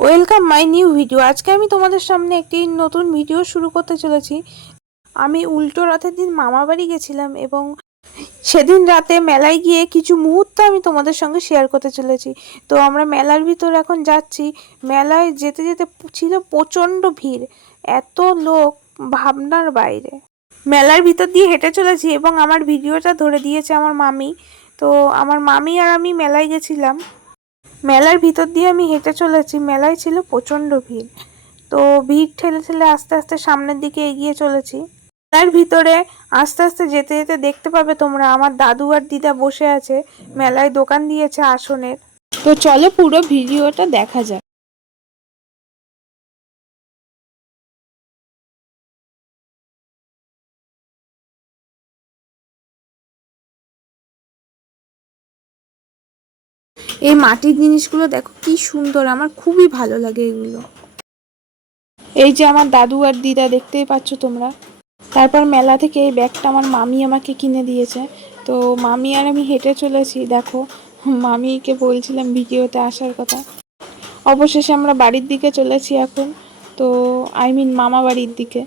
Welcome my new video. আজকে আমি তোমাদের সামনে একটি নতুন ভিডিও শুরু করতে চলেছি। আমি উল্টো রথের দিন মামা বাড়ি গেছিলাম এবং সেদিন রাতে মেলায় গিয়ে কিছু মুহূর্ত আমি তোমাদের সঙ্গে শেয়ার করতে চলেছি। তো আমরা মেলার ভিতর এখন যাচ্ছি। মেলায় যেতে যেতে ছিল প্রচণ্ড ভিড়, এত লোক ভাবনার বাইরে। মেলার ভিতর দিয়ে হেঁটে চলেছি এবং আমার ভিডিওটা ধরে দিয়েছে আমার মামি। তো আমার মামি আর আমি মেলায় গেছিলাম। মেলার ভিতর দিয়ে আমি হেঁটে চলেছি। মেলায় ছিল প্রচণ্ড ভিড়, তো ভিড় ঠেলে ঠেলে আস্তে আস্তে সামনের দিকে এগিয়ে চলেছি। মেলার ভিতরে আস্তে আস্তে যেতে যেতে দেখতে পাবে তোমরা আমার দাদু আর দিদা বসে আছে, মেলায় দোকান দিয়েছে আসনের। তো চলো পুরো ভিডিওটা দেখা যাক। এই মাটির জিনিসগুলো দেখো কি সুন্দর, আমার খুবই ভালো লাগে এগুলো। এই যে আমার দাদু আর দিদা, দেখতেই পাচ্ছ তোমরা। তারপর মেলা থেকে এই ব্যাগটা আমার মামি আমাকে কিনে দিয়েছে। তো মামি আর আমি হেঁটে চলেছি, দেখো মামিকে বলছিলাম ভিডিওতে আসার কথা। অবশেষে আমরা বাড়ির দিকে চলেছি এখন, তো মামা বাড়ির দিকে।